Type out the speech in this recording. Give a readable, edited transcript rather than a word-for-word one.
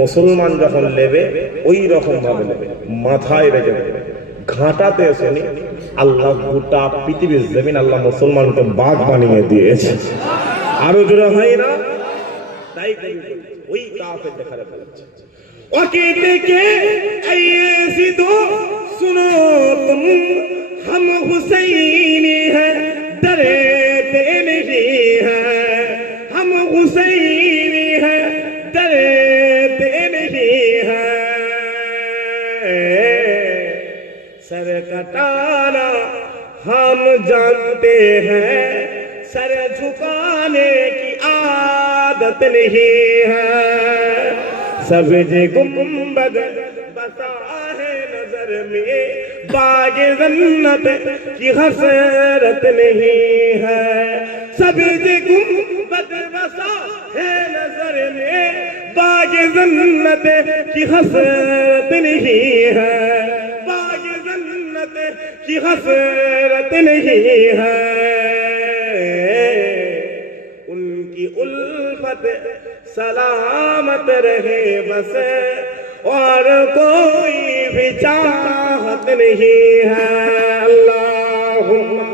মুসলমান যখন নেবে ওই রকম ভাবে নেবে, মাথায় রেখে দেবে। ঘাটাতে শুনি আল্লাহ গোটা পৃথিবীর জমিন আল্লাহ মুসলমানকে বাঘ বানিয়ে দিয়েছে। আরো জোরে হয় না? তাই ওই কাফের দেখারে বলছে ওকে দেখে ऐसी तो सुनो तुम हम हुसैनी है डरते नहीं है हम हुसैनी है डरते नहीं है सर कटाना हम जानते हैं सर झुकाने की आदत नहीं है सब्ज़ गुंबद बसा है नजर में बाग जन्नत की हसरत नहीं है सब्ज़ गुंबद बसा है नजर में बाग जन्नत की हसरत नहीं है बाग जन्नत की हसरत नहीं है उनकी उल्फत सलामत रहे बस और कोई भी चाहत नहीं है अल्लाहुम्मा